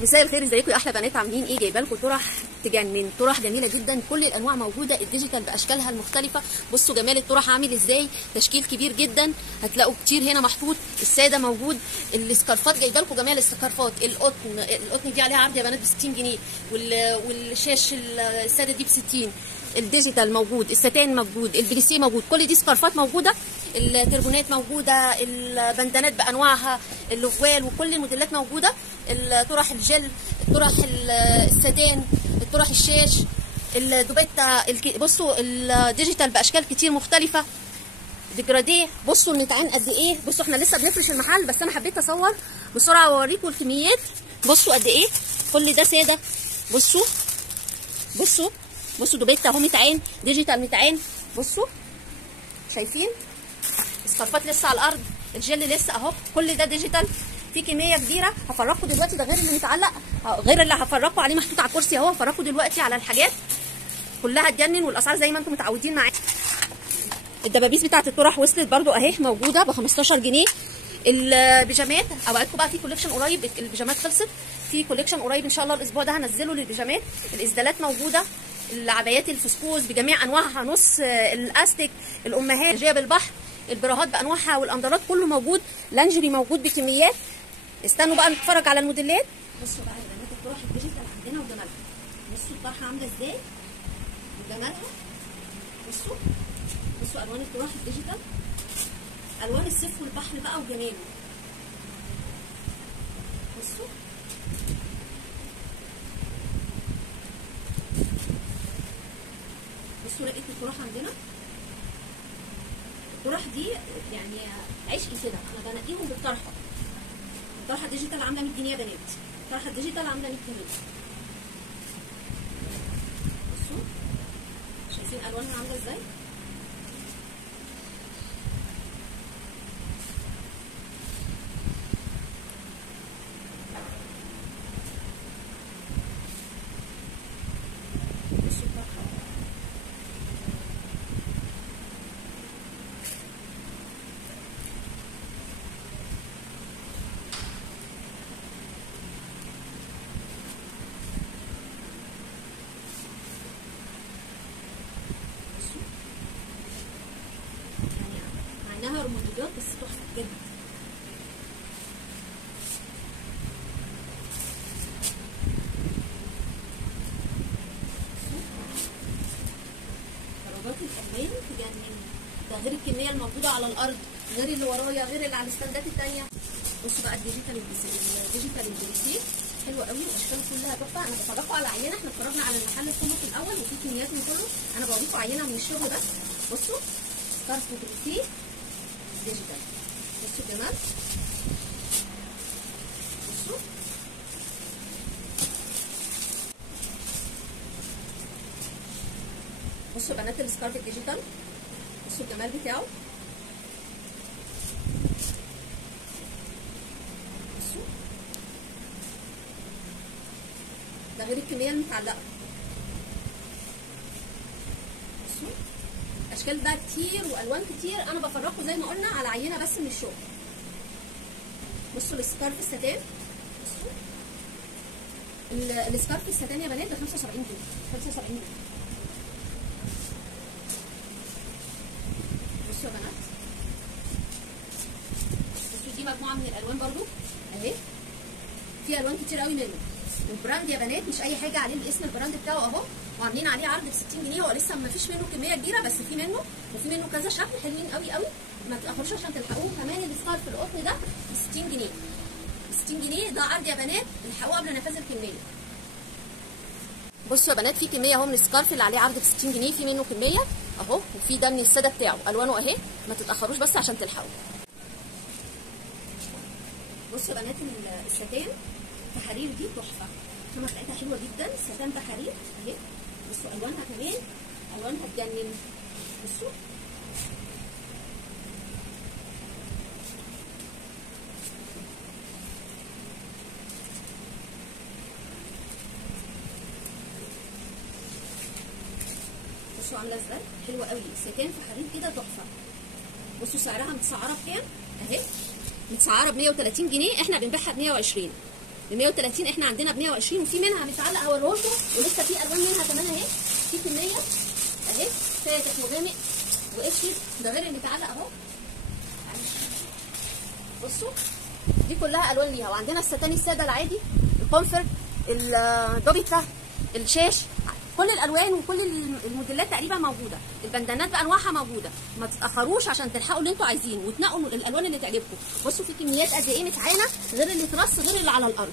مساء الخير، ازيكم يا احلى بنات؟ عاملين ايه؟ جايبه لكم طرح تجنن، طرح جميله جدا، كل الانواع موجوده، الديجيتال باشكالها المختلفه. بصوا جمال الطرح عامل ازاي، تشكيل كبير جدا، هتلاقوا كتير هنا محطوط، الساده موجود، السكارفات جايبه لكم جمال السكارفات، القطن دي عليها عرض يا بنات ب 60 جنيه، والشاش الساده دي ب 60. الديجيتال موجود، الستان موجود، البليسيه موجود، كل دي سكارفات موجوده، التربونات موجوده، البندانات بانواعها، اللوال، وكل الموديلات موجوده، الطرح الجل، الطرح الستان، الطرح الشاش، الدوبيتا، بصوا الديجيتال باشكال كتير مختلفه، ديجراديه. بصوا النتعان قد ايه، بصوا احنا لسه بنفرش المحل بس انا حبيت اصور بسرعه واوريكم الكميات. بصوا قد ايه كل ده ساده، بصوا بصوا بصوا دوبيتا اهو، نتعان ديجيتال نتعان، بصوا شايفين السكارفات لسه على الارض، الجل لسه اهو، كل ده ديجيتال، في كميه كبيره. هفرجكم دلوقتي، ده غير اللي متعلق، غير اللي هفرجكم عليه محطوط على الكرسي اهو، هفرجكم دلوقتي على الحاجات كلها تجنن، والاسعار زي ما انتم متعودين معايا. الدبابيس بتاعه الطرح وصلت برده اهي، موجوده ب 15 جنيه. البيجامات اوعدكم بقى في كوليكشن قريب، البيجامات خلصت، في كوليكشن قريب ان شاء الله الاسبوع ده هنزله للبيجامات. الاسدالات موجوده، العبايات الفسكوس بجميع انواعها، نص الاستيك، الامهات، جيب البحر، البراهات بانواعها والامدارات كله موجود، لانجري موجود بكميات. استنوا بقى نتفرج على الموديلات. بصوا بقى يا بنات الطرح الديجيتال عندنا وجمالها، بصوا الطرحه عامله ازاي وجمالها، بصوا بصوا الوان الطرح الديجيتال، الوان الصيف والبحر بقى وجماله، بصوا بصوا رقه الطرح عندنا. الطرح دي يعني عشقي كده، انا بنقيهم بالطرحه. الطرحه الديجيتال عامله 100 جنيه يا بنات، الطرحه الديجيتال عامله 100 جنيه. بصوا شايفين الوانها عامله ازاي، بصوا الطرحه. انها رماديات بس تحفه بجد. درجات الالوان تجنن، ده غير الكميه الموجوده على الارض، غير اللي ورايا، غير اللي على الستاندات الثانيه. بصوا بقى الديجيتال البليسيه حلوه قوي، واشكال كلها تحفه. انا بفرجكم على عينه، احنا اتفرجنا على المحل كله في الاول وفي كميات من كله، انا بوريكم عينه من الشغل بس. بصوا سكارف بليسيه ديجيتال، بصوا الجمال، بصوا بصوا بنات السكارف الديجيتال، بصوا الجمال بتاعه، بصوا ده غير الكميه المتعلقه. بصوا اشكال بقى كتير والوان كتير، انا بفرجكم زي ما قلنا على عينه بس من الشغل. بصوا السكارف الستان، بصوا السكارف الستان يا بنات ب 75 جنيه، 75 جنيه. بصوا يا بنات، بصوا دي مجموعه من الالوان برضو اهي، في الوان كتير قوي منه، والبراند يا بنات مش اي حاجه، عليه الاسم البراند بتاعه اهو، وعاملين عليه عرض ب 60 جنيه. هو لسه ما فيش منه كميه كبيره بس في منه، وفي منه كذا شكل حلوين قوي قوي، ما تاخروش عشان تلحقوه. كمان السكارف القطن ده ب 60 جنيه، ب 60 جنيه ده عرض يا بنات، الحقوه قبل نفاذ الكميه. بصوا يا بنات في كميه اهو من السكارف اللي عليه عرض ب 60 جنيه، في منه كميه اهو، وفي ده من الساده بتاعه، الوانه اهي، ما تتاخروش بس عشان تلحقوه. بصوا يا بنات الستان التحارير دي تحفه، الخامه بتاعتها حلوه جدا، ستان تحارير اهي، بصوا الوانها كمان، الوانها تجنن. بصوا بصوا عامله ازاي، حلوه قوي، ستان في حرير كده تحفه. بصوا سعرها متسعره بكام اهي، متسعره ب 130 جنيه، احنا بنبيعها ب 120. ب 130 احنا عندنا ب 120 وفي منها متعلق هوريه لكم ولسه في الوان منها كمان اهي في كميه اهي فاتح وغامق واسود ده غير المتعلق اهو. بصوا دي كلها الوان ليها. وعندنا الستان الساده العادي الكونفر الدوبيتا الشاش كل الالوان وكل الموديلات تقريبا موجوده. البندانات بانواعها موجوده. ما تتاخروش عشان تلحقوا اللي انتوا عايزينه وتنقوا الالوان اللي تعجبكم. بصوا في كميات قد ايه متعانه غير اللي ترص غير اللي على الارض.